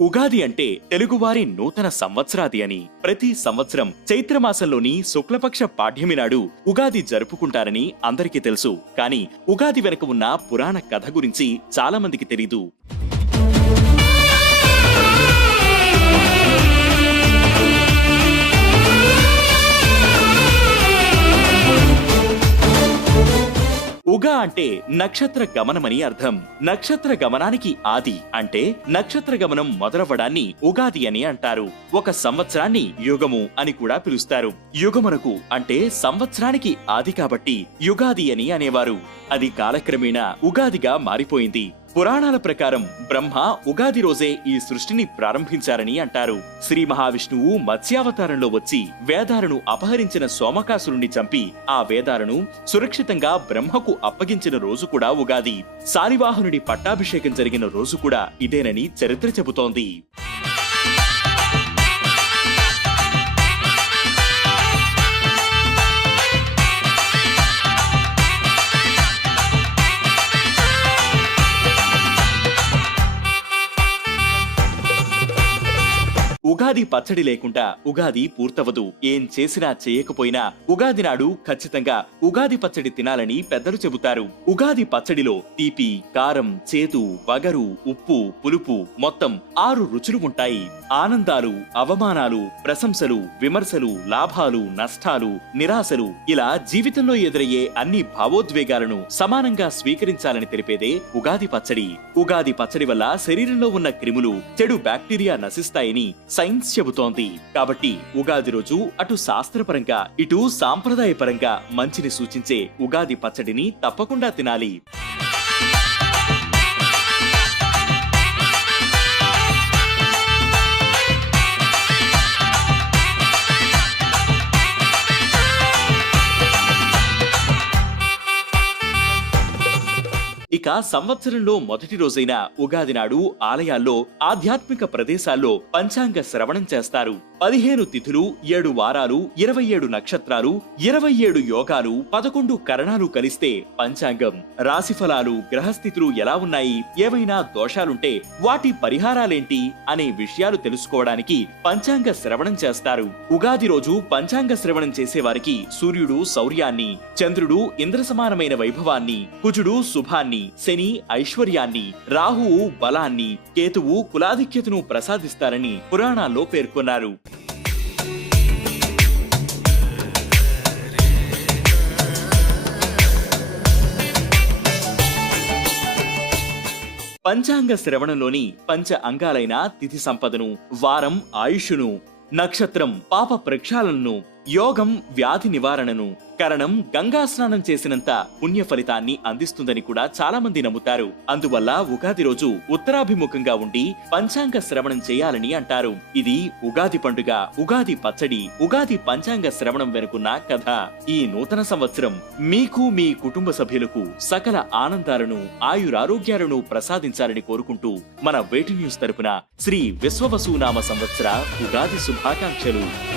ఉగాది అంటే తెలుగువారి నూతన సంవత్సరాది అని. ప్రతి సంవత్సరం చైత్రమాసంలోని శుక్లపక్ష పాఠ్యమి నాడు ఉగాది జరుపుకుంటారని అందరికీ తెలుసు. కానీ ఉగాది వెనక ఉన్న పురాణ కథ గురించి చాలా మందికి తెలీదు. ఉగ అంటే నక్షత్ర గమనమని అర్థం. నక్షత్ర గమనానికి ఆది అంటే నక్షత్ర గమనం మొదలవ్వడాన్ని ఉగాది అని అంటారు. ఒక సంవత్సరాన్ని యుగము అని కూడా పిలుస్తారు. యుగమునకు అంటే సంవత్సరానికి ఆది కాబట్టి యుగాది అని అనేవారు. అది కాలక్రమేణా ఉగాదిగా మారిపోయింది. పురాణాల ప్రకారం బ్రహ్మ ఉగాది రోజే ఈ సృష్టిని ప్రారంభించారని అంటారు. శ్రీ మహావిష్ణువు మత్స్యావతారంలో వచ్చి వేదాలను అపహరించిన సోమకాసురుణ్ణి చంపి ఆ వేదాలను సురక్షితంగా బ్రహ్మకు అప్పగించిన రోజు కూడా ఉగాది. శాలివాహనుడి పట్టాభిషేకం జరిగిన రోజు కూడా ఇదేనని చరిత్ర చెబుతోంది. ఉగాది పచ్చడి లేకుండా ఉగాది పూర్తవదు ఏం చేసినా చేయకపోయినా ఉగాది నాడు ఖచ్చితంగా ఉగాది పచ్చడి తినాలని పెద్దలు చెబుతారు. ఉగాది పచ్చడిలో తీపి కారం చేదు వగరు ఉప్పు పులుపు మొత్తం ఆరు రుచులు ఉంటాయి. ఆనందాలు అవమానాలు ప్రశంసలు విమర్శలు లాభాలు నష్టాలు నిరాశలు ఇలా జీవితంలో ఎదురయ్యే అన్ని భావోద్వేగాలను సమానంగా స్వీకరించాలని తెలిపేదే ఉగాది పచ్చడి. ఉగాది పచ్చడి వల్ల శరీరంలో ఉన్న క్రిములు చెడు బ్యాక్టీరియా నశిస్తాయని సైన్స్ చెబుతోంది. కాబట్టి ఉగాది రోజు అటు శాస్త్రపరంగా ఇటు సాంప్రదాయపరంగా మంచిని సూచించే ఉగాది పచ్చడిని తప్పకుండా తినాలి. ఇక సంవత్సరంలో మొదటి రోజైన ఉగాది నాడు ఆలయాల్లో ఆధ్యాత్మిక ప్రదేశాల్లో పంచాంగ శ్రవణం చేస్తారు. పదిహేను తిథులు ఏడు వారాలు ఇరవై ఏడు నక్షత్రాలు ఇరవై ఏడు యోగాలు పదకొండు కరణాలు కలిస్తే పంచాంగం. రాశిఫలాలు గ్రహస్థితులు ఎలా ఉన్నాయి ఏవైనా దోషాలుంటే వాటి పరిహారాలేంటి అనే విషయాలు తెలుసుకోవడానికి పంచాంగ శ్రవణం చేస్తారు. ఉగాది రోజు పంచాంగ శ్రవణం చేసేవారికి సూర్యుడు శౌర్యాన్ని చంద్రుడు ఇంద్ర సమానమైన వైభవాన్ని కుజుడు శుభాన్ని శని ఐశ్వర్యాన్ని రాహువు బలాన్ని కేతువు కులాధిక్యతను ప్రసాదిస్తారని పురాణాల్లో పేర్కొన్నారు. పంచాంగ శ్రవణంలోని పంచ అంగాలైన తిథి సంపదను వారం ఆయుషును నక్షత్రం పాప ప్రక్షాళనను యోగం వ్యాధి నివారణను కరణం గంగా స్నానం చేసినంత పుణ్య ఫలితాన్ని అందిస్తుందని కూడా చాలా మంది నమ్ముతారు. అందువల్ల ఉగాది రోజు ఉత్తరాభిముఖంగా ఉండి పంచాంగ శ్రవణం చేయాలని అంటారు. ఇది ఉగాది పండుగ ఉగాది పచ్చడి ఉగాది పంచాంగ శ్రవణం వెనుకున్న కథ. ఈ నూతన సంవత్సరం మీకు మీ కుటుంబ సభ్యులకు సకల ఆనందాలను ఆయురారోగ్యాలను ప్రసాదించాలని కోరుకుంటూ మన వేటి న్యూస్ తరపున శ్రీ విశ్వవసునామ సంవత్సర ఉగాది శుభాకాంక్షలు.